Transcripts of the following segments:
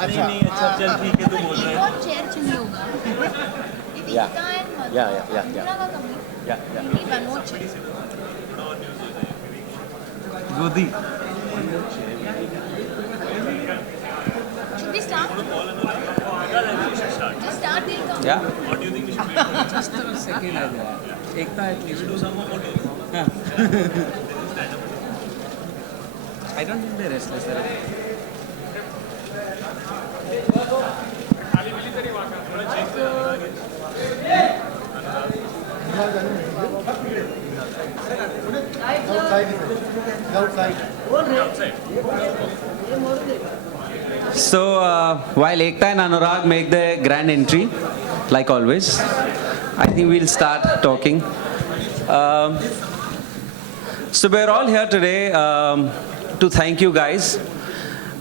नहीं नहीं अच्छा चल ठीक है तू बोल रहा है और चेयर चाहिए होगा Yeah. Yeah. गोदी Should we start? Just start the Yeah. just a second Ekta at least do some more photos I don't think they're restless So while Ekta and Anurag make their grand entry, like always, I think we'll start talking. So we're all here today to thank you guys,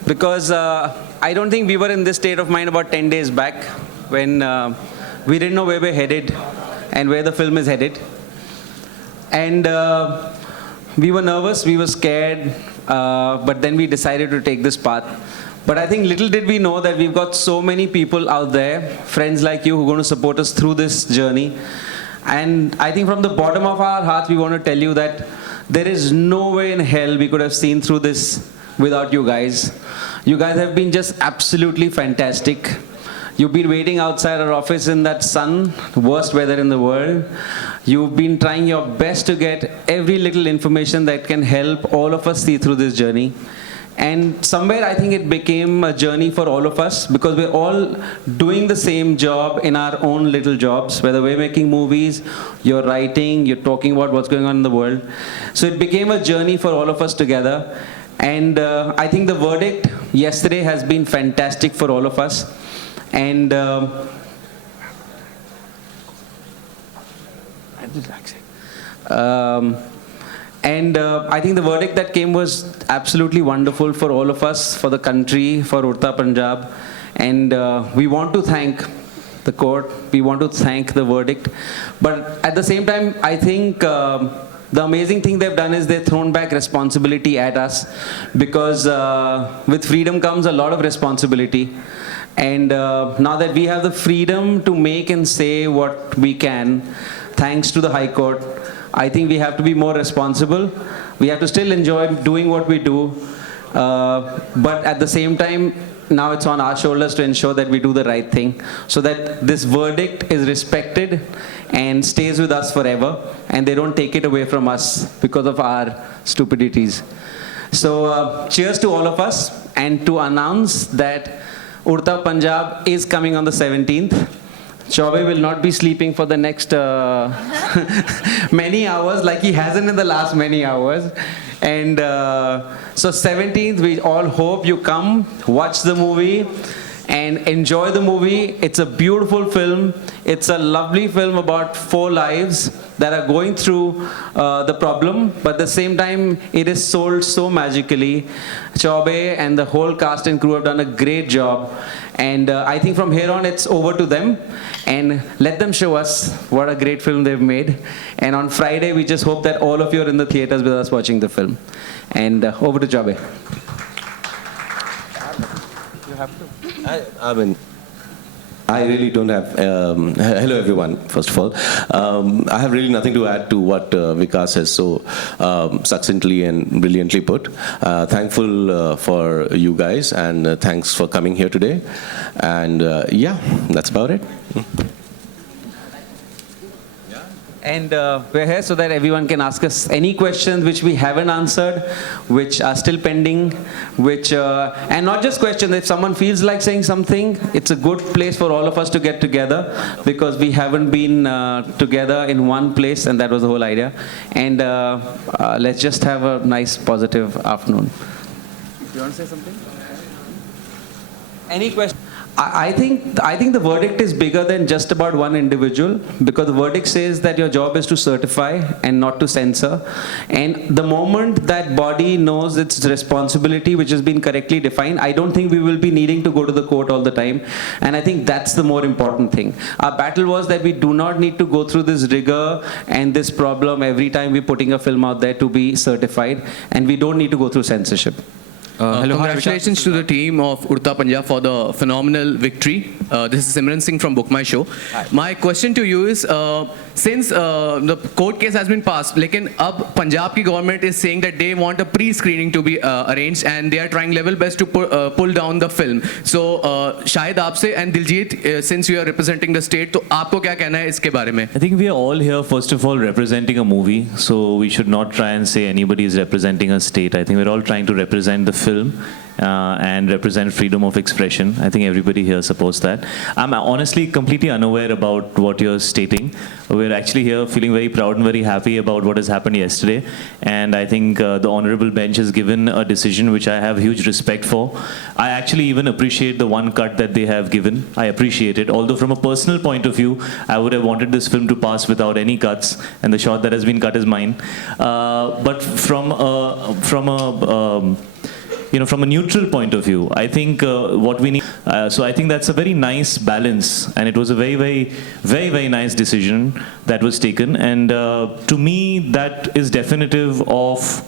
because I don't think we were in this state of mind about 10 days back when we didn't know where we're headed and where the film is headed. And we were nervous, we were scared, but then we decided to take this path. But I think little did we know that we've got so many people out there, friends like you, who are going to support us through this journey. And I think from the bottom of our hearts, we want to tell you that there is no way in hell we could have seen through this without you guys. You guys have been just absolutely fantastic. You've been waiting outside our office in that sun, worst weather in the world. You've been trying your best to get every little information that can help all of us see through this journey. And somewhere I think it became a journey for all of us, because we're all doing the same job in our own little jobs, whether we're making movies, you're writing, you're talking about what's going on in the world. So it became a journey for all of us together. And I think the verdict yesterday has been fantastic for all of us. And I think the verdict that came was absolutely wonderful for all of us, for the country, for Udta, Punjab. And we want to thank the court, we want to thank the verdict. But at the same time, I think the amazing thing they've done is they've thrown back responsibility at us, because with freedom comes a lot of responsibility. And now that we have the freedom to make and say what we can, thanks to the High Court, I think we have to be more responsible. We have to still enjoy doing what we do. But at the same time, now it's on our shoulders to ensure that we do the right thing, so that this verdict is respected and stays with us forever, and they don't take it away from us because of our stupidities. So cheers to all of us, and to announce that Udta Punjab is coming on the 17th. Chaube will not be sleeping for the next many hours, like he hasn't in the last many hours. And so 17th, we all hope you come, watch the movie, and enjoy the movie. It's a beautiful film. It's a lovely film about 4 lives that are going through the problem, but at the same time, it is sold so magically. Chaube and the whole cast and crew have done a great job. And I think from here on, it's over to them. And let them show us what a great film they've made. And on Friday, we just hope that all of you are in the theaters with us watching the film. And over to Chaube. you have to I mean, I really don't have, hello everyone, first of all. I have really nothing to add to what Vikas has so succinctly and brilliantly put. Thankful for you guys, and thanks for coming here today. And yeah, that's about it. And we're here so that everyone can ask us any questions which we haven't answered, which are still pending, which, and not just questions. If someone feels like saying something, it's a good place for all of us to get together, because we haven't been together in one place, and that was the whole idea. And let's just have a nice, positive afternoon. you want to say something Any question? I think the verdict is bigger than just about one individual, because the verdict says that your job is to certify and not to censor. And the moment that body knows its responsibility, which has been correctly defined, I don't think we will be needing to go to the court all the time. And I think that's the more important thing. Our battle was that we do not need to go through this rigor and this problem every time we're putting a film out there to be certified, and we don't need to go through censorship. Hello, congratulations to the team of Udta Punjab for the phenomenal victory. This is Simran Singh from Book My Show. Hi. My question to you is, since the court case has been passed, लेकिन अब Punjab की government is saying that they want a pre-screening to be arranged and they are trying level best to pull down the film. So Shahid आपसे and Diljit, since you are representing the state, तो आपको क्या कहना है इसके बारे में? I think we are all here, first of all, representing a movie, so we should not try and say anybody is representing a state. I think we're all trying to represent the film and represent freedom of expression. I think everybody here supports that. I'm honestly completely unaware about what you're stating. We're actually here feeling very proud and very happy about what has happened yesterday. And I think the honorable bench has given a decision which I have huge respect for. I actually even appreciate the one cut that they have given. I appreciate it. Although from a personal point of view, I would have wanted this film to pass without any cuts, and the shot that has been cut is mine. But from a neutral point of view, I think what we need, so I think that's a very nice balance, and it was a very, very, very, very nice decision that was taken, and to me, that is definitive of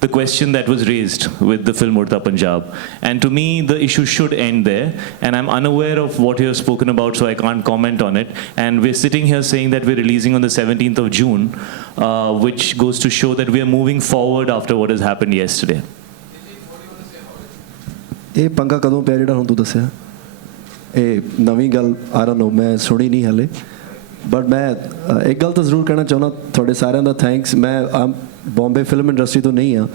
the question that was raised with the film Udta Punjab. And to me, the issue should end there, and I'm unaware of what you have spoken about, so I can't comment on it. And we're sitting here saying that we're releasing on the 17th of June, which goes to show that we are moving forward after what has happened yesterday. ਇਹ ਪੰਗਾ ਕਦੋਂ ਪਿਆ ਜਿਹੜਾ ਹੁਣ ਤੂੰ ਦੱਸਿਆ? ਇਹ ਨਵੀਂ ਗੱਲ I don't know, ਮੈਂ ਸੁਣੀ ਨਹੀਂ ਹਾਲੇ, ਬਟ ਮੈਂ ਇੱਕ ਗੱਲ ਤਾਂ ਜ਼ਰੂਰ ਕਹਿਣਾ ਚਾਹੁੰਦਾ ਤੁਹਾਡੇ ਸਾਰਿਆਂ ਦਾ ਥੈਂਕਸ। ਮੈਂ ਬੰਬੇ ਫਿਲਮ ਇੰਡਸਟਰੀ ਤੋਂ ਨਹੀਂ ਹਾਂ,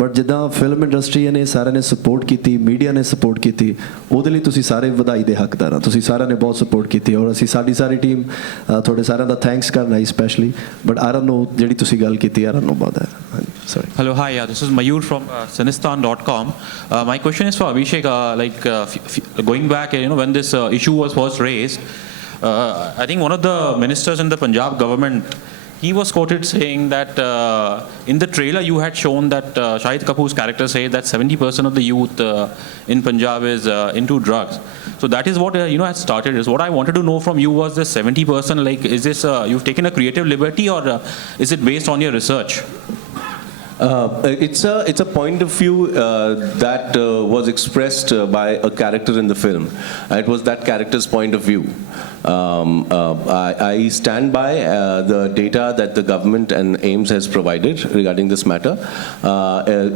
ਬਟ ਜਿੱਦਾਂ ਫਿਲਮ ਇੰਡਸਟਰੀ ਨੇ ਸਾਰਿਆਂ ਨੇ ਸਪੋਰਟ ਕੀਤੀ, ਮੀਡੀਆ ਨੇ ਸਪੋਰਟ ਕੀਤੀ, ਉਹਦੇ ਲਈ ਤੁਸੀਂ ਸਾਰੇ ਵਧਾਈ ਦੇ ਹੱਕਦਾਰ ਆ। ਤੁਸੀਂ ਸਾਰਿਆਂ ਨੇ ਬਹੁਤ ਸਪੋਰਟ ਕੀਤੀ, ਔਰ ਅਸੀਂ ਸਾਡੀ ਸਾਰੀ ਟੀਮ ਤੁਹਾਡੇ ਸਾਰਿਆਂ ਦਾ ਥੈਂਕਸ ਕਰਨਾ specially. But I don't know ਜਿਹੜੀ ਤੁਸੀਂ ਗੱਲ ਕੀਤੀ I don't know about that. Sorry. Hello, hi. This is Mayur from Sinistan.com. My question is for Abhishek. Going back, when this issue was first raised, I think one of the ministers in the Punjab government, he was quoted saying that in the trailer you had shown that Shahid Kapoor's character says that 70% of the youth in Punjab is into drugs. So that is what had started. Is what I wanted to know from you was this 70%. Like, is this you've taken a creative liberty, or is it based on your research? It's a point of view that was expressed by a character in the film. It was that character's point of view. I stand by the data that the government and AIMS has provided regarding this matter.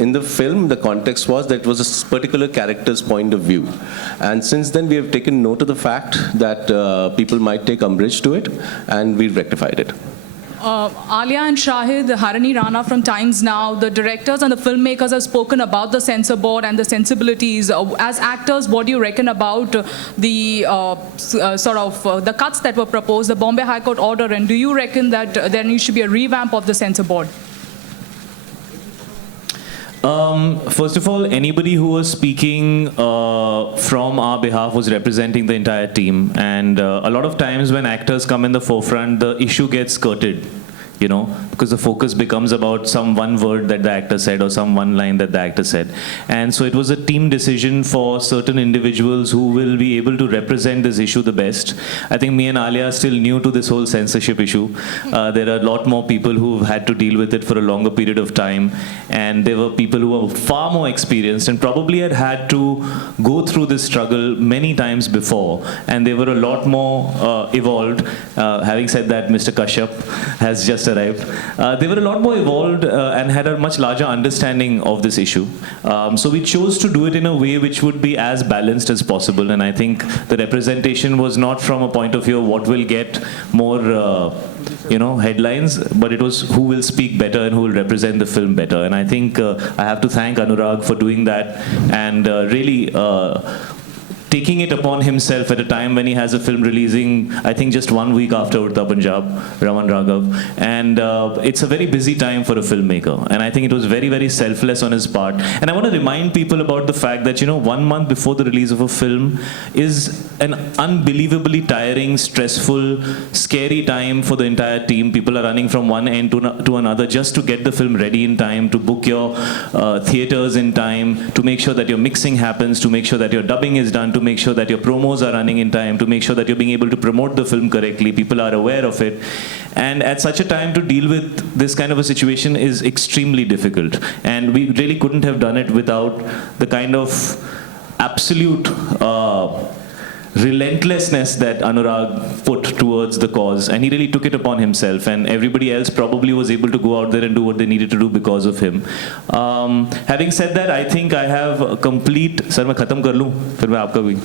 In the film, the context was that it was a particular character's point of view. And since then, we have taken note of the fact that people might take umbrage to it, and we rectified it. Alia and Shahid, Harini Rana from Times Now, the directors and the filmmakers have spoken about the censor board and the sensibilities. As actors, what do you reckon about the the cuts that were proposed, the Bombay High Court order, and do you reckon that there needs to be a revamp of the censor board? First of all, anybody who was speaking from our behalf was representing the entire team. And a lot of times when actors come in the forefront, the issue gets skirted, because the focus becomes about some one word that the actor said or some one line that the actor said. And so it was a team decision for certain individuals who will be able to represent this issue the best. I think me and Alia are still new to this whole censorship issue. There are a lot more people who've had to deal with it for a longer period of time. And there were people who were far more experienced and probably had to go through this struggle many times before. And they were a lot more evolved. Having said that, Mr. Kashyap has just arrived. They were a lot more evolved and had a much larger understanding of this issue. So we chose to do it in a way which would be as balanced as possible. And I think the representation was not from a point of view of what will get more headlines, but it was who will speak better and who will represent the film better. And I think I have to thank Anurag for doing that and really taking it upon himself at a time when he has a film releasing, I think just 1 week after Udta Punjab, Raman Raghav. And it's a very busy time for a filmmaker. And I think it was very, very selfless on his part. And I want to remind people about the fact that, 1 month before the release of a film is an unbelievably tiring, stressful, scary time for the entire team. People are running from one end to another just to get the film ready in time, to book your theaters in time, to make sure that your mixing happens, to make sure that your dubbing is done, to make sure that your promos are running in time, to make sure that you're being able to promote the film correctly, people are aware of it. And at such a time to deal with this kind of a situation is extremely difficult. And we really couldn't have done it without the kind of absolute relentlessness that Anurag put towards the cause, and he really took it upon himself, and everybody else probably was able to go out there and do what they needed to do because of him. Having said that, I think I have a complete... Sir, मैं खत्म कर लूँ, फिर मैं आपका भी.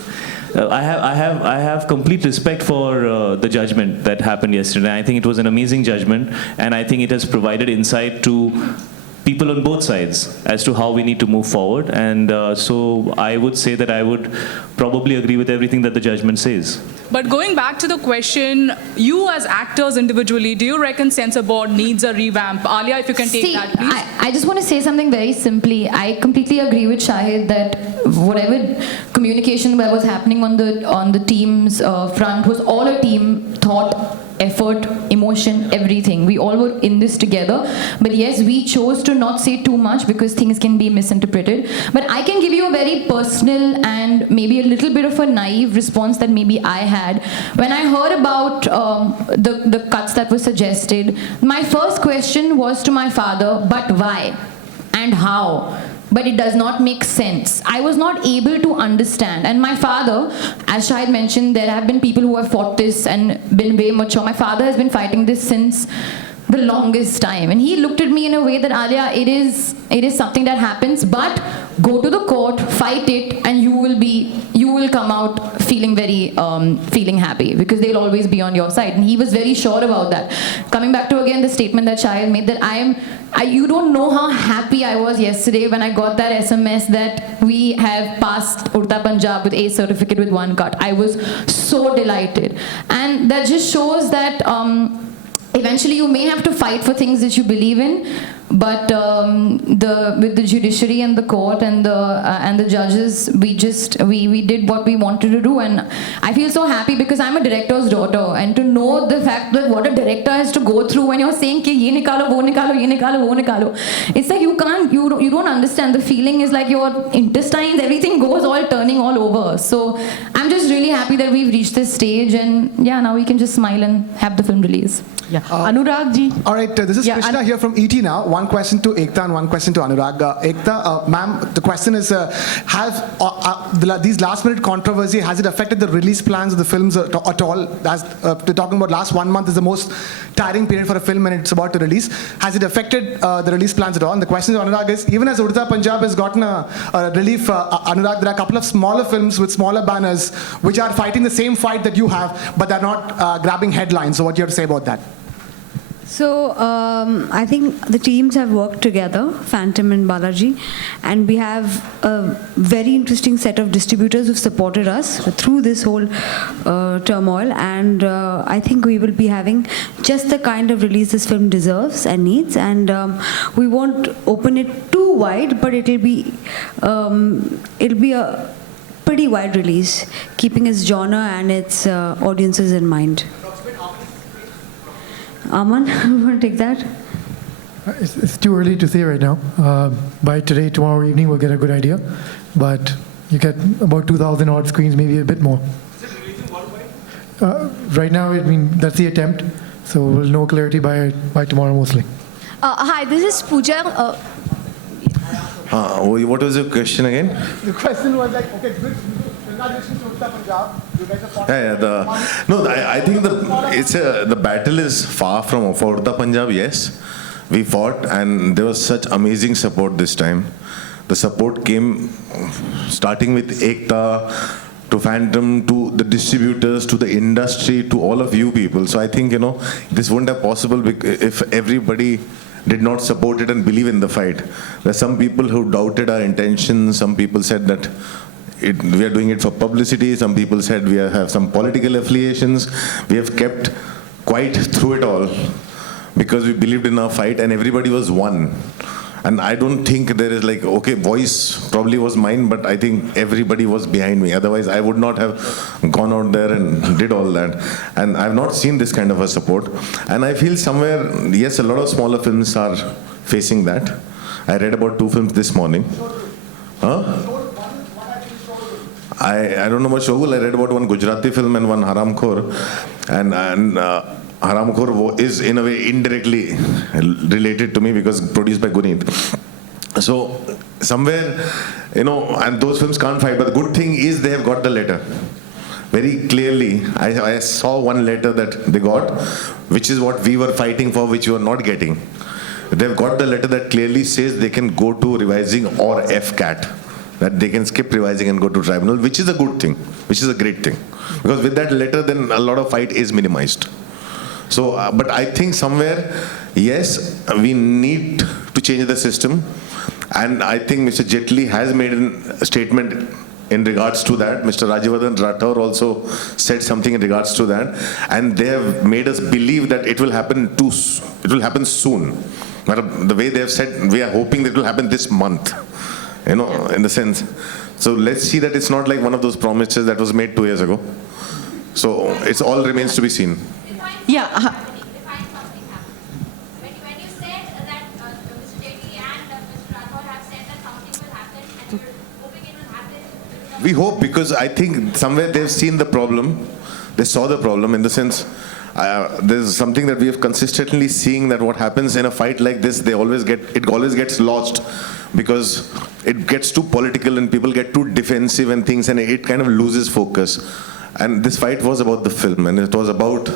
I have complete respect for the judgment that happened yesterday. I think it was an amazing judgment, and I think it has provided insight to people on both sides as to how we need to move forward. And so I would say that I would probably agree with everything that the judgment says. But going back to the question, you as actors individually, do you reckon Censor Board needs a revamp? Alia, if you can take that, please. I just want to say something very simply. I completely agree with Shahid that whatever communication that was happening on the team's front was all a team thought, effort, emotion, everything. We all were in this together. But yes, we chose to not say too much because things can be misinterpreted. But I can give you a very personal and maybe a little bit of a naive response that maybe I had. When I heard about the cuts that were suggested, my first question was to my father, but why? And how? But it does not make sense. I was not able to understand. And my father, as Shahid mentioned, there have been people who have fought this and been way mature. My father has been fighting this since the longest time. And he looked at me in a way that, Alia, it is something that happens, but go to the court, fight it, and you will come out feeling very, feeling happy because they'll always be on your side. And he was very sure about that. Coming back to again the statement that Shahid made that you don't know how happy I was yesterday when I got that SMS that we have passed Udta Punjab with A certificate with 1 cut. I was so delighted. And that just shows that eventually you may have to fight for things that you believe in, but with the judiciary and the court and the judges, we did what we wanted to do. And I feel so happy because I'm a director's daughter, and to know the fact that what a director has to go through when you're saying ki ye nikalo, wo nikalo, ye nikalo, wo nikalo, it's like you don't understand. The feeling is like your intestines, everything goes all turning all over. So I'm just really happy that we've reached this stage, and yeah, now we can just smile and have the film release. Yeah. Anurag ji. All right, this is Krishna here from ET now. One question to Ekta and one question to Anurag. Ekta, ma'am, the question is, these last-minute controversy, has it affected the release plans of the films at all? As we're talking about last 1 month is the most tiring period for a film and it's about to release. Has it affected the release plans at all? And the question to Anurag is, even as Udta Punjab has gotten a relief, Anurag, there are a couple of smaller films with smaller banners which are fighting the same fight that you have, but they're not grabbing headlines. So what do you have to say about that? So I think the teams have worked together, Phantom and Balaji, and we have a very interesting set of distributors who've supported us through this whole turmoil, and I think we will be having just the kind of release this film deserves and needs, and we won't open it too wide, but it'll be a pretty wide release, keeping its genre and its audiences in mind. Aman, you want to take that? It's too early to say right now. By today, tomorrow evening, we'll get a good idea. But you get about 2,000 odd screens, maybe a bit more. Is it releasing worldwide? Right now, I mean, that's the attempt. So we'll know clarity by tomorrow mostly. Hi, this is Pooja. What was your question again? The question was like, okay, good. Congratulations to Udta Punjab. You guys are I think the battle is far from for Udta Punjab. Yes, we fought, and there was such amazing support this time. The support came starting with Ekta, to Phantom, to the distributors, to the industry, to all of you people. So I think, this wouldn't have possible if everybody did not support it and believe in the fight. There are some people who doubted our intentions. Some people said that we are doing it for publicity. Some people said we have some political affiliations. We have kept quiet through it all because we believed in our fight and everybody was one. And I don't think there is like, okay, voice probably was mine, but I think everybody was behind me. Otherwise, I would not have gone out there and did all that. And I've not seen this kind of a support. And I feel somewhere, yes, a lot of smaller films are facing that. I read about 2 films this morning. Huh? I don't know about Shogul. I read about one Gujarati film and one Haramkhor. And Haramkhor is in a way indirectly related to me because produced by Guneet. So somewhere, and those films can't fight. But the good thing is they have got the letter. Very clearly, I saw one letter that they got, which is what we were fighting for, which we were not getting. They've got the letter that clearly says they can go to revising or FCAT. That they can skip revising and go to tribunal, which is a good thing, which is a great thing. Because with that letter, then a lot of fight is minimized. So, but I think somewhere, yes, we need to change the system. And I think Mr. Jetli has made a statement in regards to that. Mr. Rajyavardhan Rathore also said something in regards to that. And they have made us believe that it will happen soon. The way they have said, we are hoping that it will happen this month. In the sense. So let's see that it's not like one of those promises that was made 2 years ago. So it all remains to be seen. Yeah. We hope, because I think somewhere they've seen the problem. They saw the problem in the sense, there's something that we have consistently seeing that what happens in a fight like this, it always gets lost because it gets too political and people get too defensive and things, and it kind of loses focus. And this fight was about the film, and it was about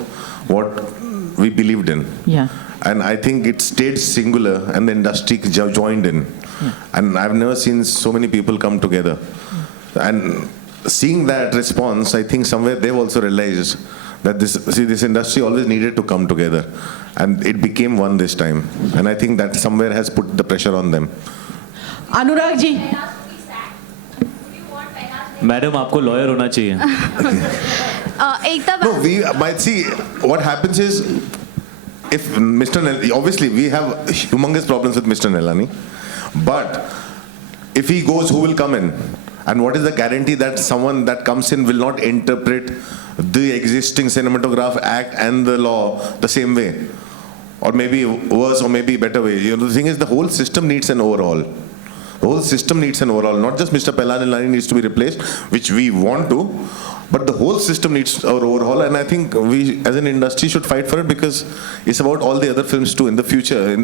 what we believed in. Yeah. And I think it stayed singular, and the industry joined in. Yeah. And I've never seen so many people come together. And seeing that response, I think somewhere they've also realized that this industry always needed to come together. And it became one this time. And I think that somewhere has put the pressure on them. Anurag ji. Madam, आपको lawyer होना चाहिए. No, we might see what happens is, if Mr. Nelani, obviously we have humongous problems with Mr. Nelani, but if he goes, who will come in? And what is the guarantee that someone that comes in will not interpret the existing Cinematograph Act and the law the same way? Or maybe worse, or maybe better way. The thing is, the whole system needs an overhaul. The whole system needs an overhaul. Not just Mr. Nelani needs to be replaced, which we want to, but the whole system needs our overhaul. And I think we, as an industry, should fight for it, because it's about all the other films too in the future.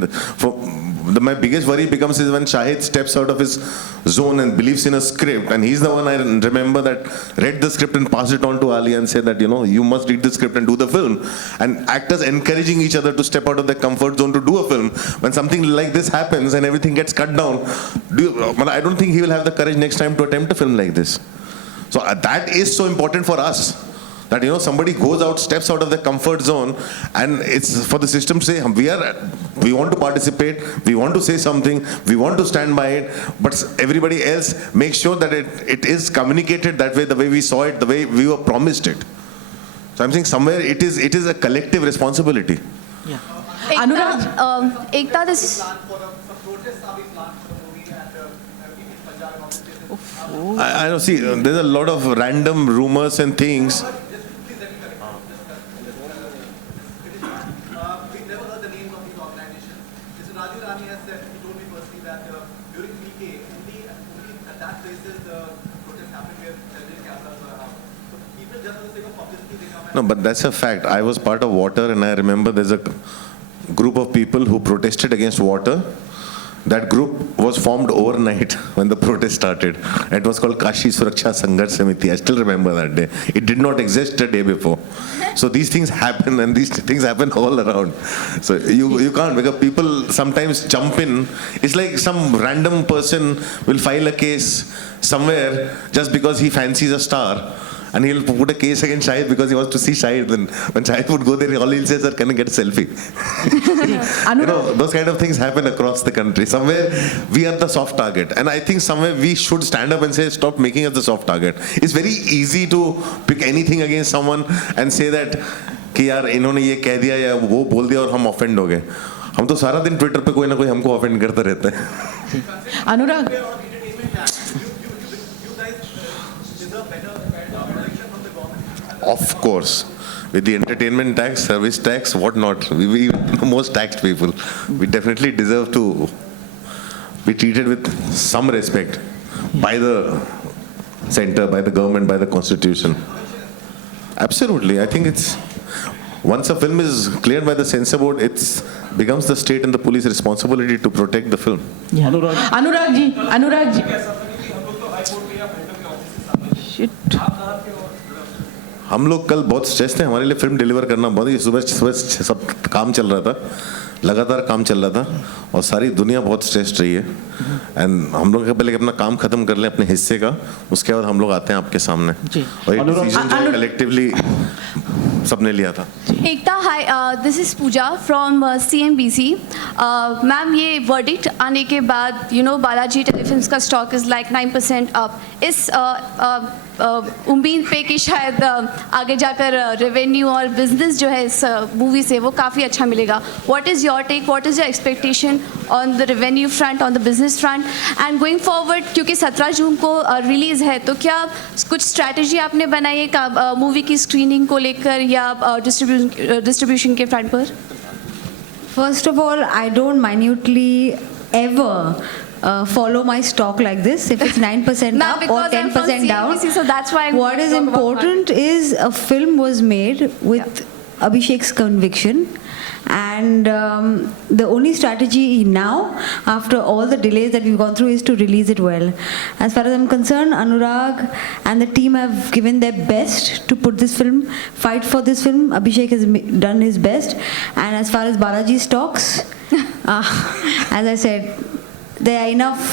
My biggest worry becomes is when Shahid steps out of his zone and believes in a script, and he's the one I remember that read the script and passed it on to Alia and said that, you must read the script and do the film. And actors encouraging each other to step out of their comfort zone to do a film. When something like this happens and everything gets cut down, I don't think he will have the courage next time to attempt a film like this. So that is so important for us. That somebody goes out, steps out of their comfort zone, and it's for the system to say, we want to participate, we want to say something, we want to stand by it, but everybody else makes sure that it is communicated that way, the way we saw it, the way we were promised it. So I'm saying somewhere it is a collective responsibility. Yeah. Anurag, Ekta, this is... I don't see, there's a lot of random rumors and things. No, but that's a fact. I was part of water, and I remember there's a group of people who protested against water. That group was formed overnight when the protest started. It was called Kashi Suraksha Sangharsh Samiti. I still remember that day. It did not exist a day before. So these things happen, and these things happen all around. So you can't, because people sometimes jump in. It's like some random person will file a case somewhere just because he fancies a star. and he'll put a case against Shahid because he wants to see Shahid. Then when Shahid would go there, all he'll say, "Sir, can I get a selfie?" You know, those kind of things happen across the country. Somewhere we are the soft target, and I think somewhere we should stand up and say, "Stop making us the soft target." It's very easy to pick anything against someone and say that कि यार इन्होंने ये कह दिया या वो बोल दिया और हम ऑफेंड हो गए. हम तो सारा दिन ट्विटर पे कोई ना कोई हमको ऑफेंड करते रहते हैं. Anurag. Of course, with the entertainment tax, service tax, what not, we the most taxed people. We definitely deserve to be treated with some respect by the center, by the government, by the constitution. Absolutely, I think it's once a film is cleared by the censor board, it becomes the state and the police responsibility to protect the film. Yeah. Anurag ji. Shit. हम लोग कल बहुत stress थे, हमारे लिए film deliver करना बहुत ही सुबह सब काम चल रहा था, लगातार काम चल रहा था और सारी दुनिया बहुत स्ट्रेस्ड रही है. एंड हम लोग पहले अपना काम खत्म कर लें अपने हिस्से का, उसके बाद हम लोग आते हैं आपके सामने और ये डिसीजन जो कलेक्टिवली सबने लिया था. Ekta, hi, this is Pooja from CNBC. Ma'am, ये वर्डिक्ट आने के बाद बालाजी टेलीफिल्म्स का स्टॉक इज लाइक 9% अप. इस उम्मीद पे कि शायद आगे जाकर रेवेन्यू और बिजनेस जो है इस मूवी से वो काफ़ी अच्छा मिलेगा. What is your take, what is your expectation on the revenue front, on the business front and going forward, क्योंकि 17 जून को रिलीज़ है, तो क्या कुछ स्ट्रैटेजी आपने बनाई है मूवी की स्क्रीनिंग को लेकर या डिस्ट्रीब्यूशन के फ्रंट पर? First of all, I don't minutely ever follow my stock like this. If it's 9% up or 10% down, so that's why what is important is a film was made with Abhishek's conviction, and the only strategy now, after all the delays that we've gone through, is to release it well. As far as I'm concerned, Anurag and the team have given their best to put this film, fight for this film. Abhishek has done his best, and as far as Balaji's stocks, as I said, there are enough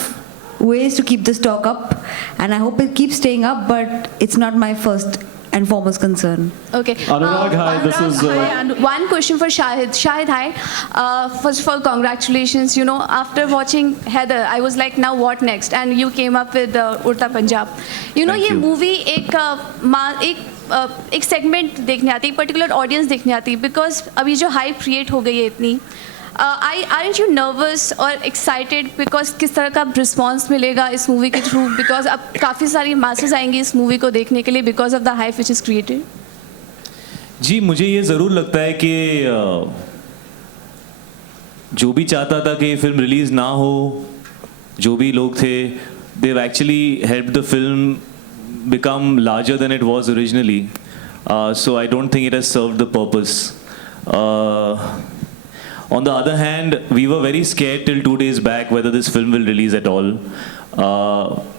ways to keep the stock up, and I hope it keeps staying up, but it's not my first and foremost concern. Okay. Anurag, hi, this is... one question for Shahid. Shahid, hi. First of all, congratulations. After watching Heather, I was like, now what next? And you came up with Udta Punjab. ये movie एक segment देखने आती है, एक particular audience देखने आती है, because अभी जो हाइप क्रिएट हो गई है इतनी, aren't you nervous or excited because किस तरह का रिस्पॉन्स मिलेगा इस मूवी के थ्रू, बिकॉज अब काफ़ी सारी मासेस आएंगी इस मूवी को देखने के लिए because of the hype which is created? जी, मुझे ये ज़रूर लगता है कि जो भी चाहता था कि फिल्म रिलीज़ ना हो, जो भी लोग थे, they've actually helped the film become larger than it was originally. So I don't think it has served the purpose. On the other hand, we were very scared till 2 days back whether this film will release at all.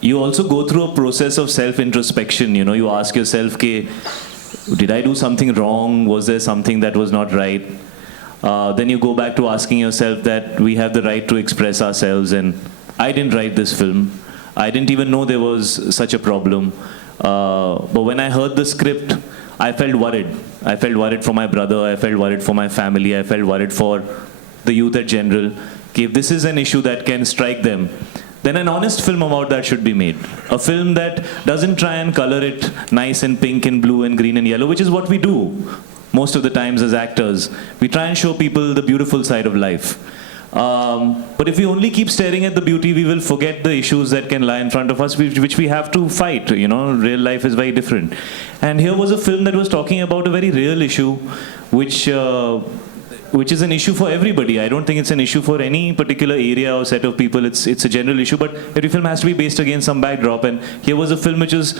You also go through a process of self-introspection. You ask yourself, did I do something wrong? Was there something that was not right? Then you go back to asking yourself that we have the right to express ourselves, and I didn't write this film. I didn't even know there was such a problem. But when I heard the script, I felt worried. I felt worried for my brother. I felt worried for my family. I felt worried for the youth at general. If this is an issue that can strike them, then an honest film about that should be made. A film that doesn't try and color it nice and pink and blue and green and yellow, which is what we do most of the times as actors. We try and show people the beautiful side of life. But if we only keep staring at the beauty, we will forget the issues that can lie in front of us, which we have to fight. Real life is very different. And here was a film that was talking about a very real issue, which is an issue for everybody. I don't think it's an issue for any particular area or set of people. It's a general issue, but every film has to be based against some backdrop. And here was a film which was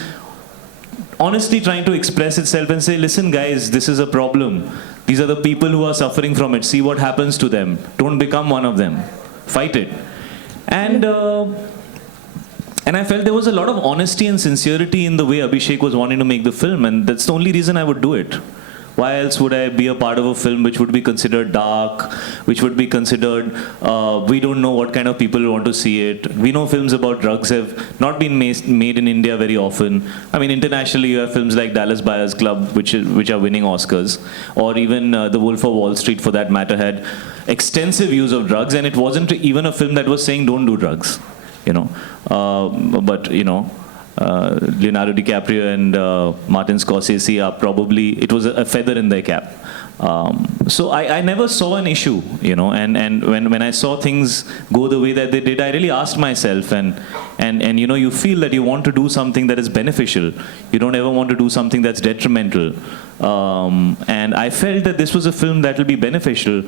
honestly trying to express itself and say, listen guys, this is a problem. These are the people who are suffering from it. See what happens to them. Don't become one of them. Fight it. And I felt there was a lot of honesty and sincerity in the way Abhishek was wanting to make the film, and that's the only reason I would do it. Why else would I be a part of a film which would be considered dark, which would be considered, we don't know what kind of people want to see it. We know films about drugs have not been made in India very often. I mean, internationally you have films like Dallas Buyers Club, which are winning Oscars, or even The Wolf of Wall Street, for that matter, had extensive use of drugs, and it wasn't even a film that was saying don't do drugs, you know. But you know, Leonardo DiCaprio and Martin Scorsese are probably, it was a feather in their cap. So I never saw an issue, you know, and when I saw things go the way that they did, I really asked myself, and you know, you feel that you want to do something that is beneficial. You don't ever want to do something that's detrimental. And I felt that this was a film that will be beneficial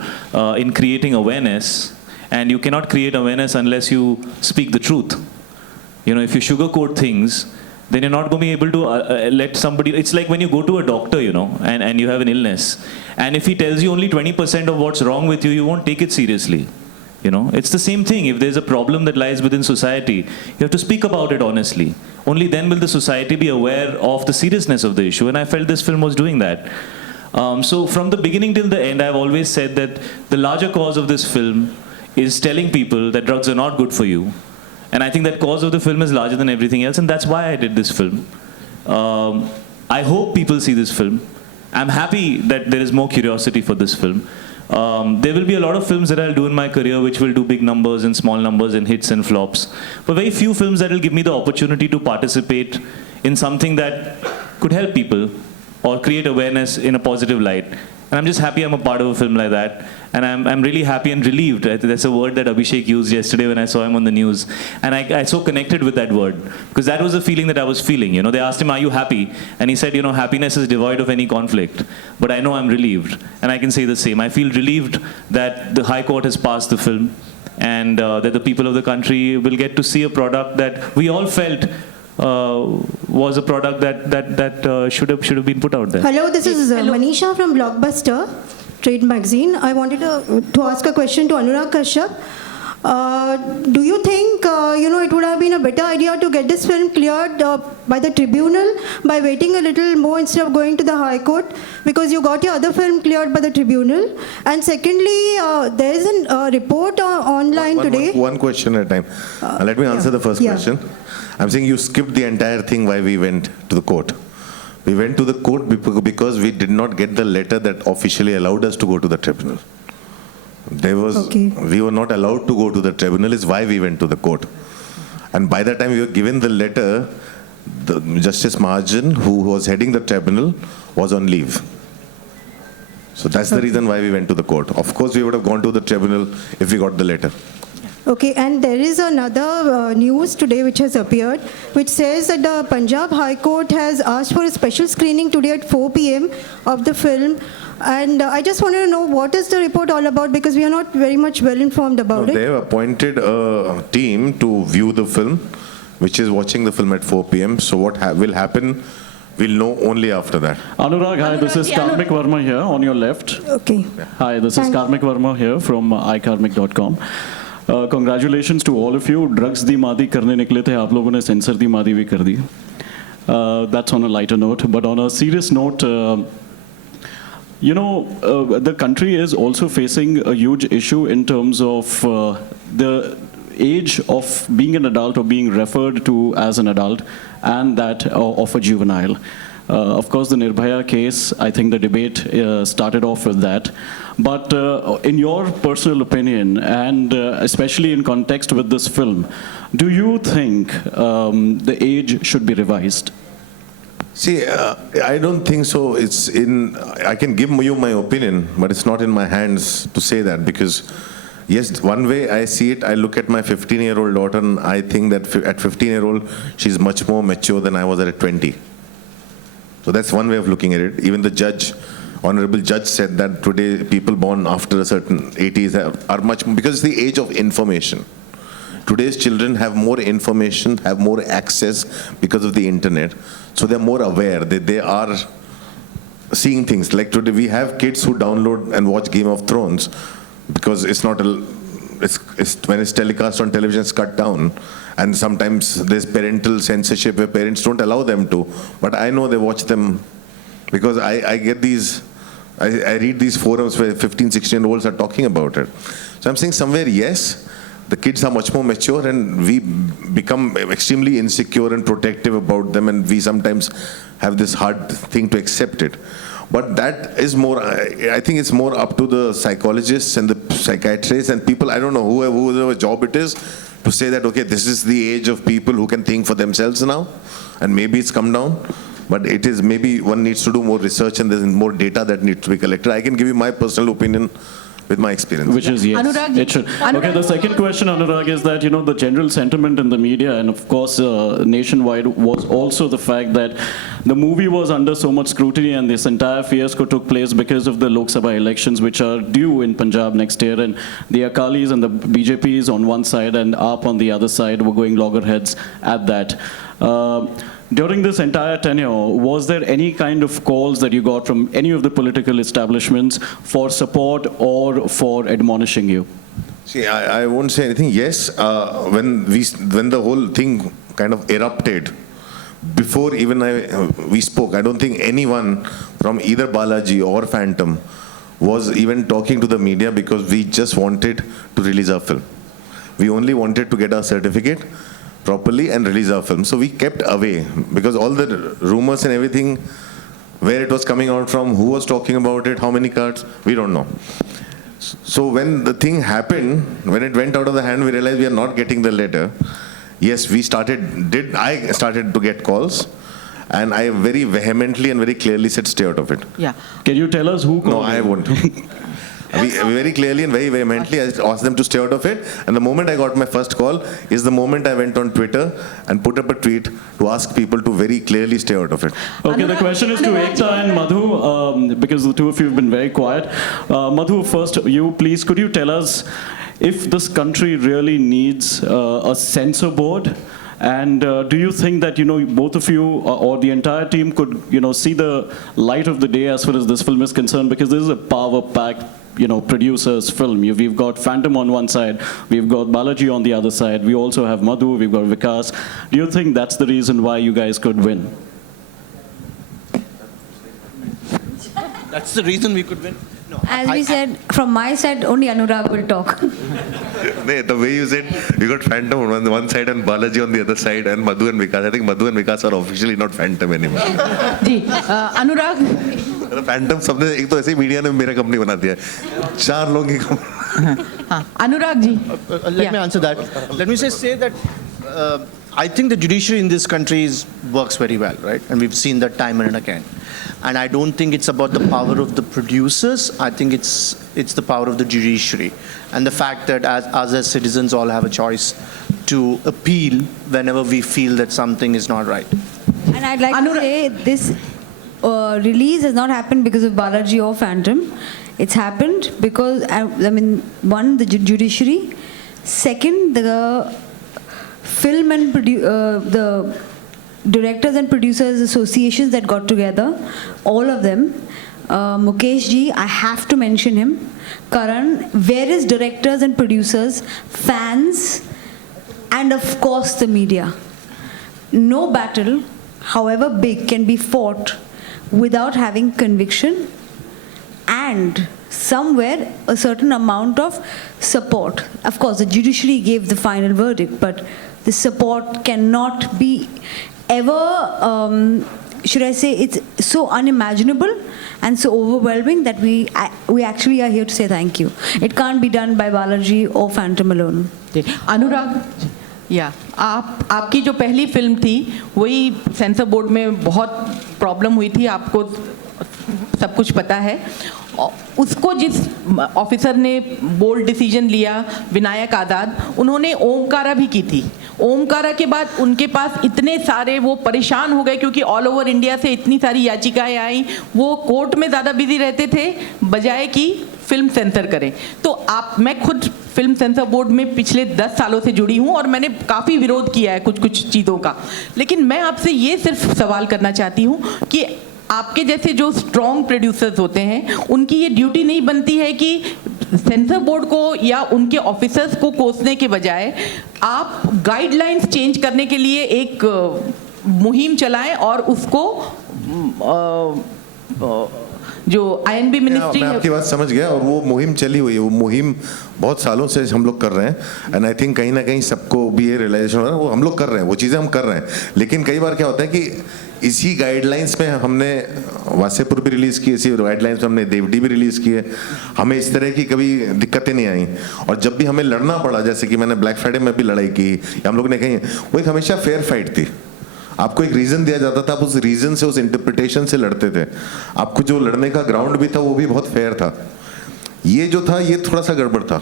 in creating awareness, and you cannot create awareness unless you speak the truth. You know, if you sugarcoat things, then you're not going to be able to let somebody, it's like when you go to a doctor, you know, and you have an illness, and if he tells you only 20% of what's wrong with you, you won't take it seriously. You know, it's the same thing. If there's a problem that lies within society, you have to speak about it honestly. Only then will the society be aware of the seriousness of the issue, and I felt this film was doing that. So from the beginning till the end, I've always said that the larger cause of this film is telling people that drugs are not good for you. And I think that cause of the film is larger than everything else, and that's why I did this film. I hope people see this film. I'm happy that there is more curiosity for this film. There will be a lot of films that I'll do in my career which will do big numbers and small numbers and hits and flops. But very few films that will give me the opportunity to participate in something that could help people or create awareness in a positive light. And I'm just happy I'm a part of a film like that. And I'm really happy and relieved. That's a word that Abhishek used yesterday when I saw him on the news. And I so connected with that word. Because that was the feeling that I was feeling. You know, they asked him, are you happy? And he said, you know, happiness is devoid of any conflict. But I know I'm relieved. And I can say the same. I feel relieved that the High Court has passed the film. And that the people of the country will get to see a product that we all felt was a product that should have been put out there. Hello, this is Manisha from Blockbuster Trade Magazine. I wanted to ask a question to Anurag Kashyap. Do you think you know, it would have been a better idea to get this film cleared by the tribunal by waiting a little more instead of going to the High Court, because you got your other film cleared by the tribunal? And secondly, there is a report online today. One question at a time. Let me answer the first question. I'm saying you skipped the entire thing why we went to the court. We went to the court because we did not get the letter that officially allowed us to go to the tribunal. We were not allowed to go to the tribunal, is why we went to the court. And by the time we were given the letter, the Justice Mahajan, who was heading the tribunal, was on leave. So that's the reason why we went to the court. Of course, we would have gone to the tribunal if we got the letter. Okay, and there is another news today which has appeared, which says that the Punjab High Court has asked for a special screening today at 4 p.m. of the film. And I just wanted to know, what is the report all about, because we are not very much well informed about it. They have appointed a team to view the film, which is watching the film at 4 p.m. So what will happen, we'll know only after that. Anurag, hi, this is Karmik Verma here on your left. Okay. Hi, this is Karmik Verma here from ikarmik.com. Congratulations to all of you. Drugs di maadi karne nikle the, aap logon ne censor di maadi bhi kar di. That's on a lighter note. But on a serious note, you know, the country is also facing a huge issue in terms of the age of being an adult or being referred to as an adult, and that of a juvenile. Of course, the Nirbhaya case, I think the debate started off with that. But in your personal opinion, and especially in context with this film, do you think the age should be revised? See, I don't think so. I can give you my opinion, but it's not in my hands to say that, because yes, one way I see it, I look at my 15-year-old daughter and I think that at 15-year-old, she's much more mature than I was at 20. So that's one way of looking at it. Even the judge, honorable judge, said that today people born after a certain 80s are much, because it's the age of information. Today's children have more information, have more access because of the internet. So they're more aware that they are seeing things. Like today we have kids who download and watch Game of Thrones because it's not when it's telecast on television, it's cut down. And sometimes there's parental censorship where parents don't allow them to. But I know they watch them because I get these I read these forums where 15, 16-year-olds are talking about it. So I'm saying somewhere, yes, the kids are much more mature and we become extremely insecure and protective about them, and we sometimes have this hard thing to accept it. But that is more, I think it's more up to the psychologists and the psychiatrists and people, I don't know, whoever job it is, to say that, okay, this is the age of people who can think for themselves now, and maybe it's come down. But it is, maybe one needs to do more research and there's more data that needs to be collected. I can give you my personal opinion with my experience. Which is yes, Anurag, it should. Okay, the second question, Anurag, is that, you know, the general sentiment in the media and of course nationwide was also the fact that the movie was under so much scrutiny and this entire fiasco took place because of the Lok Sabha elections which are due in Punjab next year, and the Akalis and the BJPs on one side and AAP on the other side were going loggerheads at that. During this entire tenure, was there any kind of calls that you got from any of the political establishments for support or for admonishing you? See, I won't say anything. Yes, when the whole thing kind of erupted, before even we spoke, I don't think anyone from either Balaji or Phantom was even talking to the media, because we just wanted to release our film. We only wanted to get our certificate properly and release our film. So we kept away, because all the rumors and everything, where it was coming out from, who was talking about it, how many cards, we don't know. So when the thing happened, when it went out of the hand, we realized we are not getting the letter. Yes, I started to get calls, and I very vehemently and very clearly said, stay out of it. Yeah. Can you tell us who called? No, I won't. We very clearly and very vehemently, I asked them to stay out of it. And the moment I got my first call is the moment I went on Twitter and put up a tweet to ask people to very clearly stay out of it. Okay, the question is to Udta and Madhu, because the two of you have been very quiet. Madhu, first, you please, could you tell us if this country really needs a censor board? And do you think that, you know, both of you or the entire team could, you know, see the light of the day as far as this film is concerned? Because this is a power-packed, you know, producer's film. We've got Phantom on one side, we've got Balaji on the other side, we also have Madhu, we've got Vikas. Do you think that's the reason why you guys could win? That's the reason we could win. No, As we said, from my side, only Anurag will talk. The way you said, you got Phantom on one side and Balaji on the other side, and Madhu and Vikas. I think Madhu and Vikas are officially not Phantom anymore. Ji, Anurag. Phantom सबने एक तो ऐसे ही media ने मेरा company बना दिया है, 4 लोग की Anurag ji. Let me answer that. Let me say that I think the judiciary in this country works very well, right? And we've seen that time and again. And I don't think it's about the power of the producers. I think it's the power of the judiciary. And the fact that as citizens all have a choice to appeal whenever we feel that something is not right. And I'd like to say this release has not happened because of Balaji or Phantom. It's happened because, I mean, one, the judiciary. Second, the film and the directors and producers associations that got together, all of them. Mukesh ji, I have to mention him. Karan, various directors and producers, fans, and of course the media. No battle, however big, can be fought without having conviction and somewhere a certain amount of support. Of course, the judiciary gave the final verdict, but the support cannot be ever, should I say, it's so unimaginable and so overwhelming that we actually are here to say thank you. It can't be done by Balaji or Phantom alone. अनुराग, या आपकी जो पहली film थी वही sensor board में बहुत problem हुई थी, आपको सब कुछ पता है. उसको जिस ऑफिसर ने बोल्ड डिसीजन लिया, विनायक आज़ाद, उन्होंने ओमकारा भी की थी. ओमकारा के बाद उनके पास इतने सारे, वो परेशान हो गए क्योंकि ऑल ओवर इंडिया से इतनी सारी याचिकाएं आई, वो कोर्ट में ज़्यादा बिजी रहते थे बजाय कि फिल्म सेंसर करें. तो मैं खुद फिल्म सेंसर बोर्ड में पिछले 10 सालों से जुड़ी हूँ और मैंने काफ़ी विरोध किया है कुछ चीज़ों का. लेकिन मैं आपसे ये सिर्फ सवाल करना चाहती हूँ कि आपके जैसे जो स्ट्रॉन्ग प्रोड्यूसर्स होते हैं, उनकी ये ड्यूटी नहीं बनती है कि सेंसर बोर्ड को या उनके ऑफिसर्स को कोसने के बजाय आप गाइडलाइंस चेंज करने के लिए एक मुहिम चलाएं और उसको जो INB मिनिस्ट्री मैं है। आपकी बात समझ गया और वो मुहिम चली हुई है, वो मुहिम बहुत सालों से हम लोग कर रहे हैं एंड आई थिंक कहीं ना कहीं सबको भी ये रियलाइजेशन हो रहा है, वो हम लोग कर रहे हैं, वो चीज़ें हम कर रहे हैं, लेकिन कई बार क्या होता है कि इसी गाइडलाइंस में हमने वासेपुर भी रिलीज़ की, इसी गाइडलाइंस में हमने देवडी भी रिलीज़ की है, हमें इस तरह की कभी दिक्कतें नहीं आई। और जब भी हमें लड़ना पड़ा, जैसे कि मैंने ब्लैक फ्राइडे में भी लड़ाई की, या हम लोग ने कही, वो एक हमेशा फेयर फाइट थी। आपको एक रीज़न दिया जाता था, आप उस रीज़न से, उस इंटरप्रिटेशन से लड़ते थे, आपको जो लड़ने का ग्राउंड भी था वो भी बहुत फेयर था। ये जो था ये थोड़ा सा गड़बड़ था,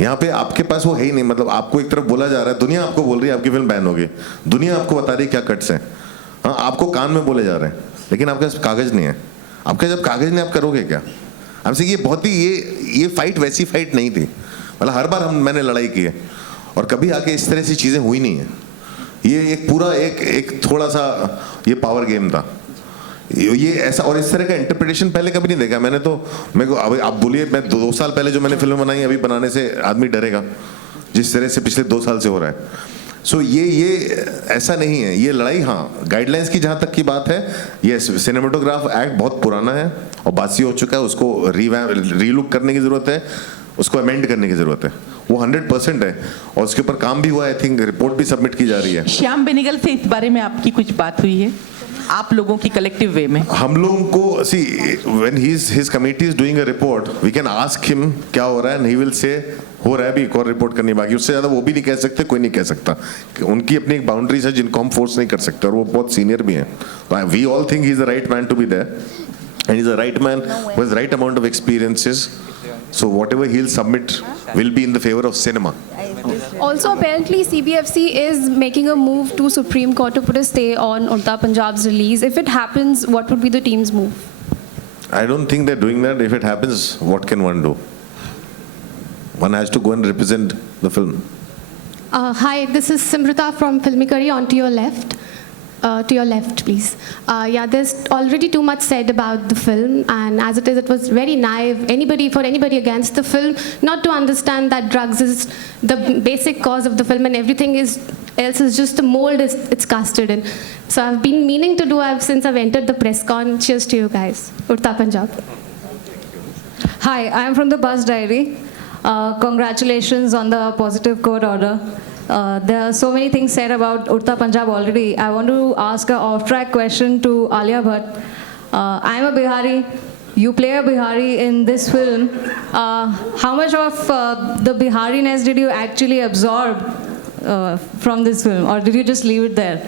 यहाँ पे आपके पास वो है ही नहीं, मतलब आपको एक तरफ बोला जा रहा है, दुनिया आपको बोल रही है आपकी फिल्म बैन होगी, दुनिया आपको बता रही है क्या कट्स हैं, हाँ आपको कान में बोले जा रहे हैं, लेकिन आपके पास कागज़ नहीं है। आपके जब कागज़ नहीं, आप करोगे क्या? हमसे ये बहुत ही ये फाइट वैसी फाइट नहीं थी, मतलब हर बार मैंने लड़ाई की है और कभी आके इस तरह से चीज़ें हुई नहीं है। ये एक पूरा एक थोड़ा सा ये पावर गेम था, ये ऐसा, और इस तरह का इंटरप्रिटेशन पहले कभी नहीं देखा मैंने। तो मेरे को अब आप बोलिए, मैं 2 साल पहले जो मैंने फिल्म बनाई अभी बनाने से आदमी डरेगा, जिस तरह से पिछले 2 साल से हो रहा है। सो ये ऐसा नहीं है, ये लड़ाई हाँ गाइडलाइंस की जहाँ तक की बात है, ये सिनेमेटोग्राफ एक्ट बहुत पुराना है और बासी हो चुका है, उसको रीलुक करने की ज़रूरत है, उसको अमेंड करने की ज़रूरत है, वो 100% है और उसके ऊपर काम भी हुआ है, आई थिंक रिपोर्ट भी सबमिट की जा रही है। श्याम बेनेगल से इस बारे में आपकी कुछ बात हुई है आप लोगों की कलेक्टिव वे में? हम लोगों को see when his committee is doing a report, we can ask him क्या हो रहा है, and he will say हो रहा है, भी एक और रिपोर्ट करनी बाकी, उससे ज़्यादा वो भी नहीं कह सकते, कोई नहीं कह सकता, उनकी अपनी एक बाउंड्रीज है जिनको हम फोर्स नहीं कर सकते और वो बहुत सीनियर भी हैं। We all think he is the right man to be there and is the right man who has right amount of experiences, so whatever he'll submit will be in the favor of cinema. Also, apparently, CBFC is making a move to Supreme Court to put a stay on Udta Punjab's release. If it happens, what would be the team's move? I don't think they're doing that. If it happens, what can one do? One has to go and represent the film. Hi, this is Simrita from Filmikari. On to your left. To your left, please. Yeah, there's already too much said about the film, and as it is, it was very naive for anybody against the film not to understand that drugs is the basic cause of the film, and everything else is just the mold it's casted in. So I've been meaning to do since I've entered the press con. Cheers to you guys. Udta Punjab. Hi, I am from the Bus Diary. Congratulations on the positive court order. There are so many things said about Udta Punjab already. I want to ask an off-track question to Alia Bhatt. I am a Bihari. You play a Bihari in this film. How much of the Bihariness did you actually absorb from this film, or did you just leave it there?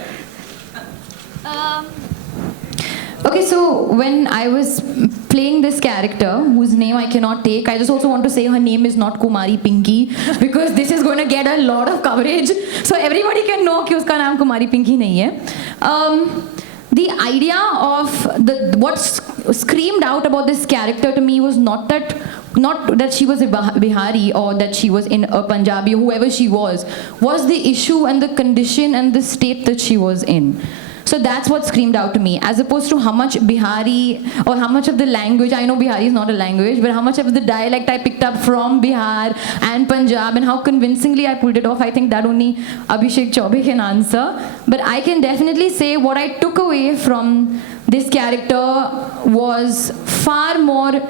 Okay, so when I was playing this character, whose name I cannot take, I just also want to say her name is not Kumari Pinky, because this is going to get a lot of coverage. So everybody can know कि उसका नाम Kumari Pinky नहीं है. The idea of what screamed out about this character to me was not that she was a Bihari or that she was in a Punjabi, whoever she was the issue and the condition and the state that she was in. So that's what screamed out to me, as opposed to how much Bihari or how much of the language, I know Bihari is not a language, but how much of the dialect I picked up from Bihar and Punjab and how convincingly I pulled it off. I think that only Abhishek Chaubey can answer. But I can definitely say what I took away from this character was far more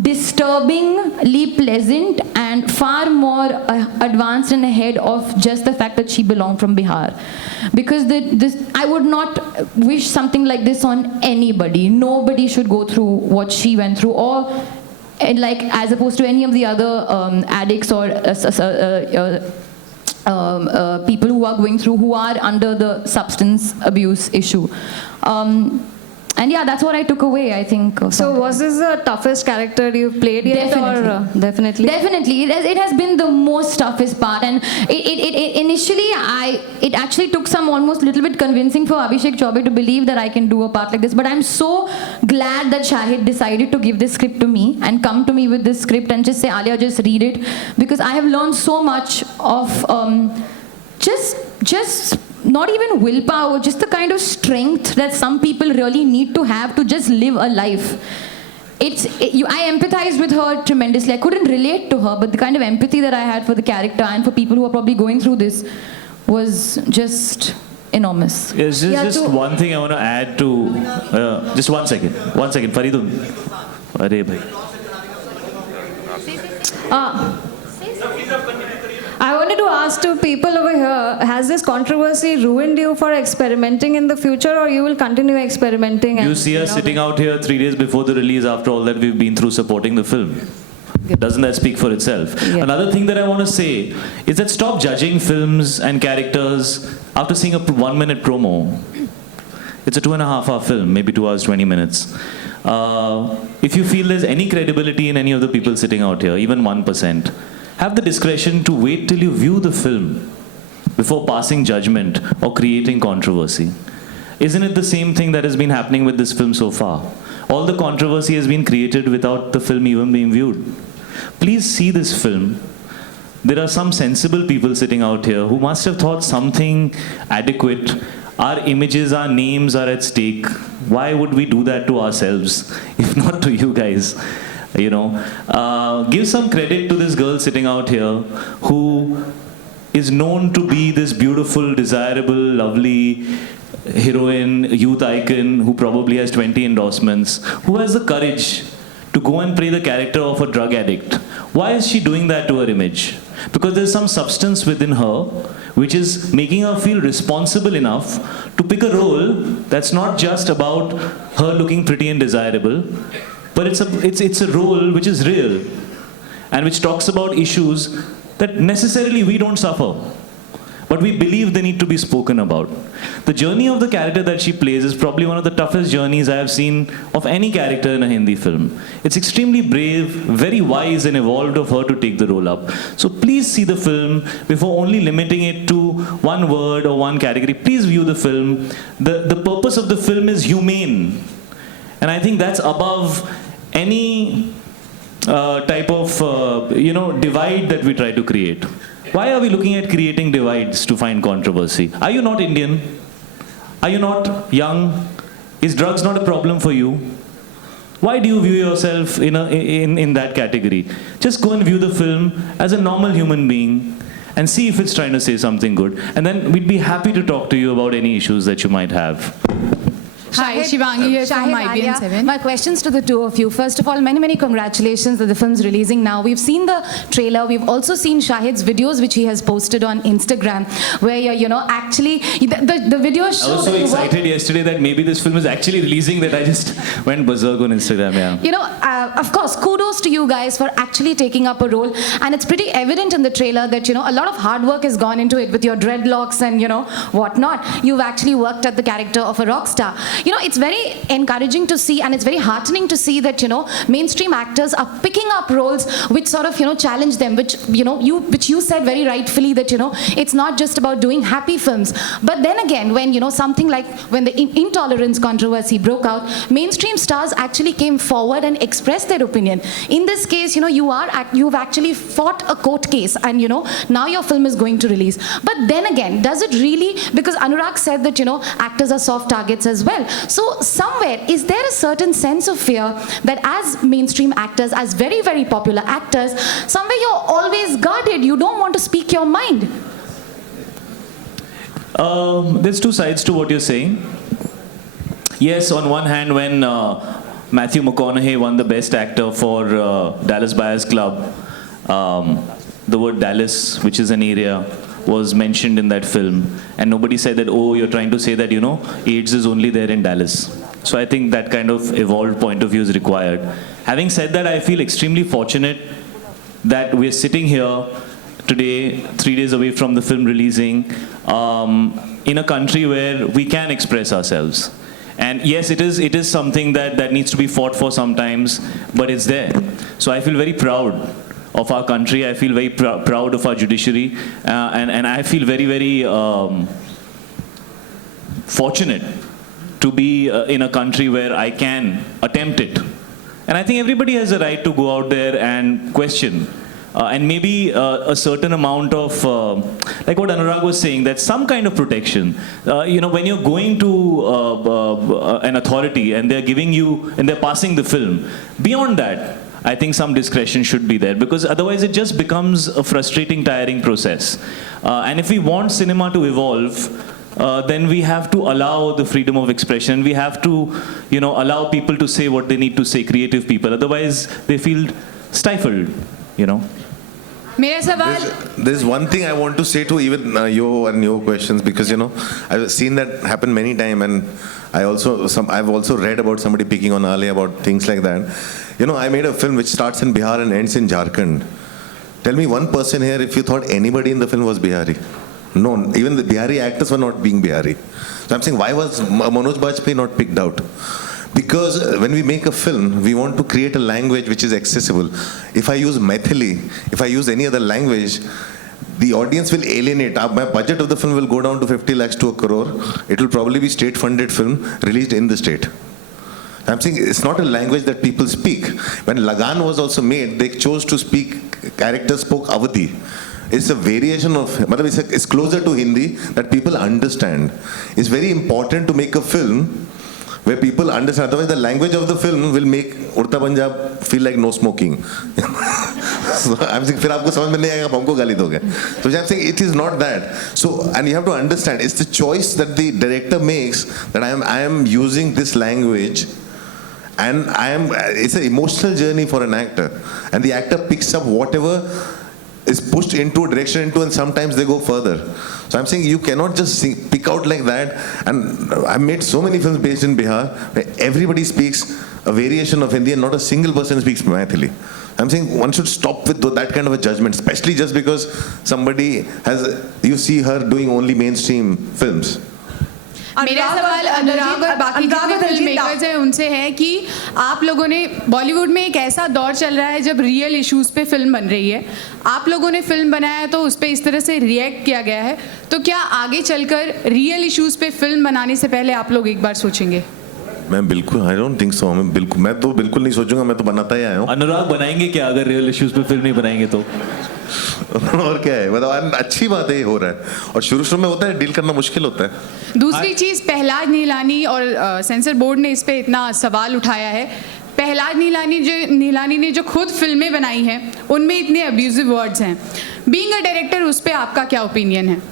disturbingly pleasant and far more advanced and ahead of just the fact that she belonged from Bihar. Because I would not wish something like this on anybody. Nobody should go through what she went through, or like as opposed to any of the other addicts or people who are going through, who are under the substance abuse issue. And yeah, that's what I took away, I think. So was this the toughest character you've played yet? Definitely. Definitely. Definitely. It has been the most toughest part. And initially, it actually took some almost little bit convincing for Abhishek Chaubey to believe that I can do a part like this. But I'm so glad that Shahid decided to give this script to me and come to me with this script and just say, Alia, just read it. Because I have learned so much of just not even willpower, just the kind of strength that some people really need to have to just live a life. I empathized with her tremendously. I couldn't relate to her, but the kind of empathy that I had for the character and for people who are probably going through this was just enormous. Yes, just one thing I want to add to, just one second, Faridun. अरे भाई. I wanted to ask to people over here, has this controversy ruined you for experimenting in the future, or you will continue experimenting? You see us sitting out here 3 days before the release after all that we've been through supporting the film. Doesn't that speak for itself? Yeah. Another thing that I want to say is that stop judging films and characters after seeing a 1-minute promo. It's a 2.5-hour film, maybe 2 hours, 20 minutes. If you feel there's any credibility in any of the people sitting out here, even 1%, have the discretion to wait till you view the film before passing judgment or creating controversy. Isn't it the same thing that has been happening with this film so far? All the controversy has been created without the film even being viewed. Please see this film. There are some sensible people sitting out here who must have thought something adequate. Our images, our names are at stake. Why would we do that to ourselves, if not to you guys? You know, give some credit to this girl sitting out here who is known to be this beautiful, desirable, lovely heroine, youth icon who probably has 20 endorsements, who has the courage to go and play the character of a drug addict. Why is she doing that to her image? Because there's some substance within her which is making her feel responsible enough to pick a role that's not just about her looking pretty and desirable, but it's a role which is real and which talks about issues that necessarily we don't suffer, but we believe they need to be spoken about. The journey of the character that she plays is probably one of the toughest journeys I have seen of any character in a Hindi film. It's extremely brave, very wise and evolved of her to take the role up. So please see the film before only limiting it to one word or one category. Please view the film. The purpose of the film is humane. And I think that's above any type of divide that we try to create. Why are we looking at creating divides to find controversy? Are you not Indian? Are you not young? Is drugs not a problem for you? Why do you view yourself in that category? Just go and view the film as a normal human being and see if it's trying to say something good. And then we'd be happy to talk to you about any issues that you might have. Hi, Shivangi here from Shahid, IBN7. My questions to the two of you. First of all, many congratulations that the film's releasing now. We've seen the trailer. We've also seen Shahid's videos, which he has posted on Instagram, where you're, actually, the videos show I was so excited yesterday that maybe this film is actually releasing that I just went berserk on Instagram, yeah. Of course, kudos to you guys for actually taking up a role. And it's pretty evident in the trailer that, a lot of hard work has gone into it with your dreadlocks and, whatnot. You've actually worked at the character of a rock star. It's very encouraging to see, and it's very heartening to see that, mainstream actors are picking up roles which sort of, challenge them, which you said very rightfully that, it's not just about doing happy films. But then again, when, something like when the intolerance controversy broke out, mainstream stars actually came forward and expressed their opinion. In this case, you've actually fought a court case and, now your film is going to release. But then again, does it really, because Anurag said that, actors are soft targets as well. So somewhere, is there a certain sense of fear that as mainstream actors, as very, very popular actors, somewhere you're always guarded, you don't want to speak your mind? There's two sides to what you're saying. Yes, on one hand, when Matthew McConaughey won the Best Actor for Dallas Buyers Club, the word Dallas, which is an area, was mentioned in that film. And nobody said that, oh, you're trying to say that, AIDS is only there in Dallas. So I think that kind of evolved point of view is required. Having said that, I feel extremely fortunate that we're sitting here today, 3 days away from the film releasing, in a country where we can express ourselves. And yes, it is something that needs to be fought for sometimes, but it's there. So I feel very proud of our country. I feel very proud of our judiciary, and I feel very, very fortunate to be in a country where I can attempt it. And I think everybody has a right to go out there and question. And maybe a certain amount of, like what Anurag was saying, that some kind of protection. When you're going to an authority and they're giving you, and they're passing the film, beyond that, I think some discretion should be there, because otherwise it just becomes a frustrating, tiring process. And if we want cinema to evolve, then we have to allow the freedom of expression. We have to, allow people to say what they need to say, creative people. Otherwise, they feel stifled, मेरा सवाल There's one thing I want to say to even you and your questions, because I've seen that happen many times, and I've also read about somebody picking on Alia about things like that. I made a film which starts in Bihar and ends in Jharkhand. Tell me one person here if you thought anybody in the film was Bihari. No, even the Bihari actors were not being Bihari. So I'm saying, why was Manoj Bajpayee not picked out? Because when we make a film, we want to create a language which is accessible. If I use Maithili, if I use any other language, the audience will alienate. My budget of the film will go down to 50 lakhs to 1 crore. It will probably be state-funded film released in the state. I'm saying it's not a language that people speak. When Lagan was also made, they chose to speak, characters spoke Awadhi. It's a variation of, it's closer to Hindi that people understand. It's very important to make a film where people understand. Otherwise, the language of the film will make Udta Punjab feel like no smoking. So I'm saying, फिर आपको समझ में नहीं आएगा, हमको गाली दोगे. So I'm saying it is not that. So, and you have to understand, it's the choice that the director makes that I am using this language, and it's an emotional journey for an actor, and the actor picks up whatever is pushed into a direction and sometimes they go further. So I'm saying you cannot just pick out like that. And I've made so many films based in Bihar where everybody speaks a variation of Hindi and not a single person speaks Maithili. I'm saying one should stop with that kind of a judgment, especially just because somebody you see her doing only mainstream films. मेरा सवाल अनुराग और बाकी जितने film makers हैं उनसे है कि आप लोगों ने बॉलीवुड में एक ऐसा दौर चल रहा है जब रियल इश्यूज पे फिल्म बन रही है. आप लोगों ने फिल्म बनाया है तो उस पर इस तरह से रिएक्ट किया गया है, तो क्या आगे चलकर रियल इश्यूज पे फिल्म बनाने से पहले आप लोग एक बार सोचेंगे? मैं बिल्कुल, I don't think so. मैं तो बिल्कुल नहीं सोचूंगा, मैं तो बनाता ही आया हूँ. अनुराग बनाएंगे क्या अगर रियल इश्यूज पे फिल्म नहीं बनाएंगे तो? और क्या है, मतलब अच्छी बात है ये हो रहा है, और शुरू में होता है, डील करना मुश्किल होता है. दूसरी चीज, प्रहलाद नीलानी और सेंसर बोर्ड ने इस पे इतना सवाल उठाया है. प्रहलाद नीलानी ने जो खुद फिल्में बनाई हैं उनमें इतने अब्यूजिव वर्ड्स हैं. बीइंग अ डायरेक्टर, उस पे आपका क्या ओपिनियन है?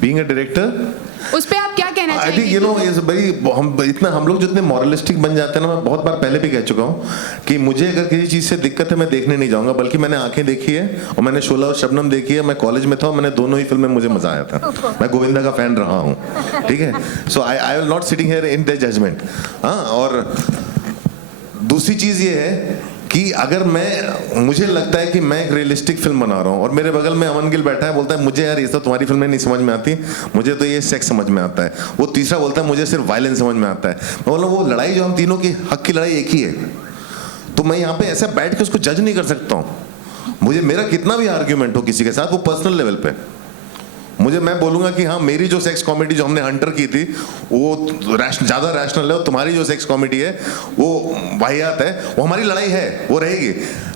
बीइंग अ डायरेक्टर, उस पे आप क्या कहना चाहेंगे? I think हम लोग जितने मॉरलिस्टिक बन जाते हैं ना, मैं बहुत बार पहले भी कह चुका हूँ कि मुझे अगर किसी चीज़ से दिक्कत है मैं देखने नहीं जाऊँगा, बल्कि मैंने आंखें देखी है और मैंने शोला और शबनम देखी है. मैं कॉलेज में था और मैंने दोनों ही फिल्में, मुझे मजा आया था. मैं गोविंदा का फैन रहा हूँ, ठीक है. So I will not sitting here in the judgement. हाँ, और दूसरी चीज़ ये है कि अगर मुझे लगता है कि मैं एक रियलिस्टिक फिल्म बना रहा हूँ और मेरे बगल में अमन गिल बैठा है, बोलता है मुझे यार ये सब तुम्हारी फिल्में नहीं समझ में आती, मुझे तो ये सेक्स समझ में आता है. वो तीसरा बोलता है मुझे सिर्फ वायलेंस समझ में आता है. मैं बोला वो लड़ाई जो हम तीनों की हक की लड़ाई एक ही है, तो मैं यहाँ पे ऐसे बैठ के उसको जज नहीं कर सकता हूँ. मेरा कितना भी आर्ग्यूमेंट हो किसी के साथ, वो पर्सनल लेवल पे मैं बोलूंगा कि हाँ, मेरी जो सेक्स कॉमेडी जो हमने हंटर की थी वो ज़्यादा रैशनल है, और तुम्हारी जो सेक्स कॉमेडी है वो वाहियात है. वो हमारी लड़ाई है, वो रहेगी,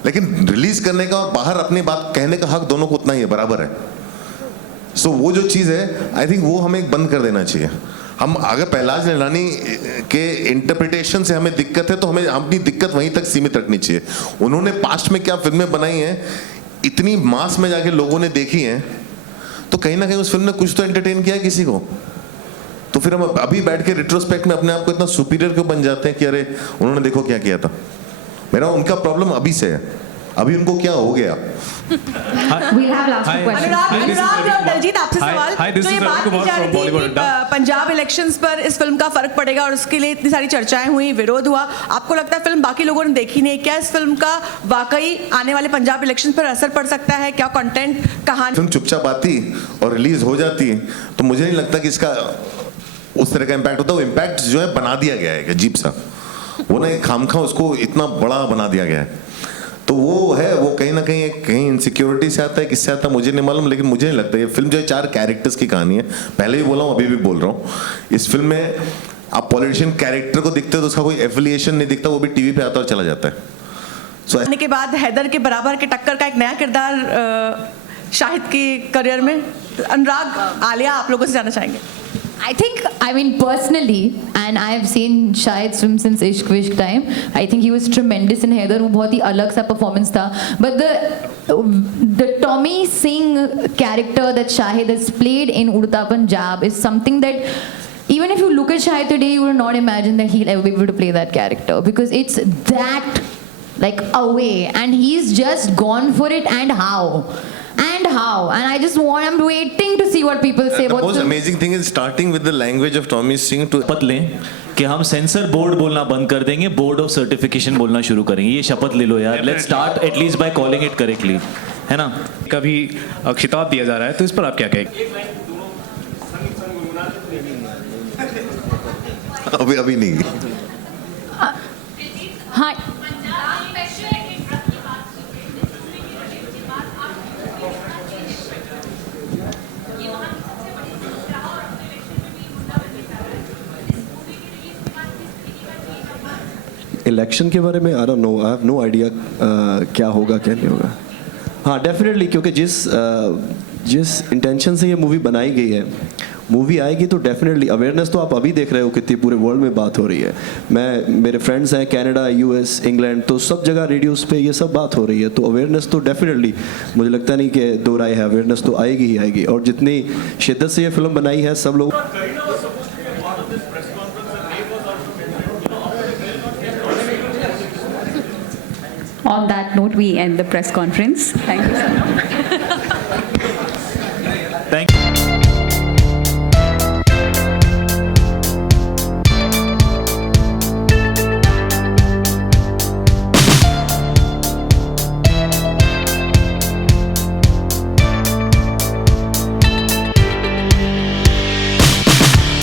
लेकिन रिलीज करने का और बाहर अपनी बात कहने का हक दोनों को उतना ही है, बराबर है. सो वो जो चीज़ है, आई थिंक वो हमें बंद कर देना चाहिए. हम अगर प्रहलाद नीलानी के इंटरप्रिटेशन से हमें दिक्कत है तो हमें अपनी दिक्कत वहीं तक सीमित रखनी चाहिए. उन्होंने पास्ट में क्या फिल्में बनाई हैं, इतनी मास में जाके लोगों ने देखी हैं, तो कहीं ना कहीं उस फिल्म ने कुछ तो एंटरटेन किया है किसी को. तो फिर हम अभी बैठ के रिट्रोस्पेक्ट में अपने आप को इतना सुपीरियर क्यों बन जाते हैं कि अरे उन्होंने देखो क्या किया था. मेरा उनका प्रॉब्लम अभी से है, अभी उनको क्या हो गया. अनुराग और दलजीत, आपसे सवाल, जो ये बात की जा रही थी कि पंजाब इलेक्शंस पर इस फिल्म का फर्क पड़ेगा और उसके लिए इतनी सारी चर्चाएं हुई, विरोध हुआ, आपको लगता है फिल्म बाकी लोगों ने देखी नहीं, क्या इस फिल्म का वाकई आने वाले पंजाब इलेक्शन पर असर पड़ सकता है? क्या कंटेंट, कहानी फिल्म चुपचाप आती और रिलीज हो जाती तो मुझे नहीं लगता कि इसका उस तरह का इम्पैक्ट होता. वो इम्पैक्ट जो है बना दिया गया है अजीब सा, वो ना खामखा उसको इतना बड़ा बना दिया गया है. तो वो है, वो कहीं ना कहीं इनसिक्योरिटी से आता है, किससे आता है मुझे नहीं मालूम, लेकिन मुझे नहीं लगता. ये फिल्म जो है 4 कैरेक्टर्स की कहानी है. पहले भी बोला हूँ, अभी भी बोल रहा हूँ. इस फिल्म में आप पॉलिटिशियन कैरेक्टर को दिखते हो तो उसका कोई एफिलिएशन नहीं दिखता, वो भी टीवी पे आता और चला जाता है. So, आने के बाद हैदर के बराबर के टक्कर का एक नया किरदार शाहिद की करियर में. अनुराग, आलिया, आप लोगों से जानना चाहेंगे. I mean, personally, and I have seen Shahid's film since Ishq Vishk time. I think he was tremendous in Haider. वो बहुत ही अलग सा performance था. But the Tommy Singh character that Shahid has played in Udta Punjab is something that even if you look at Shahid today, you will not imagine that he'll ever be able to play that character, because it's that like away, and he's just gone for it. And how? And I'm waiting to see what people say about the most amazing thing is starting with the language of Tommy Singh to शपथ लें कि हम sensor board बोलना बंद कर देंगे, board of certification बोलना शुरू करेंगे. ये शपथ ले लो यार. Let's start at least by calling it correctly, है ना? कभी खिताब दिया जा रहा है, तो इस पर आप क्या कहेंगे? अभी नहीं. हाँ. इलेक्शन के बारे में I don't know, I have no idea क्या होगा क्या नहीं होगा. हाँ, डेफिनेटली, क्योंकि जिस इंटेंशन से ये मूवी बनाई गई है, मूवी आएगी तो डेफिनेटली अवेयरनेस तो आप अभी देख रहे हो कितनी पूरे वर्ल्ड में बात हो रही है. मेरे फ्रेंड्स हैं कनाडा, यूएस, इंग्लैंड, तो सब जगह रेडियोस पे ये सब बात हो रही है. तो अवेयरनेस तो डेफिनेटली, मुझे लगता नहीं कि दो राय है, अवेयरनेस तो आएगी ही आएगी. और जितनी शिद्दत से ये फिल्म बनाई है, सब लोग. On that note, we end the press conference. Thank you so much.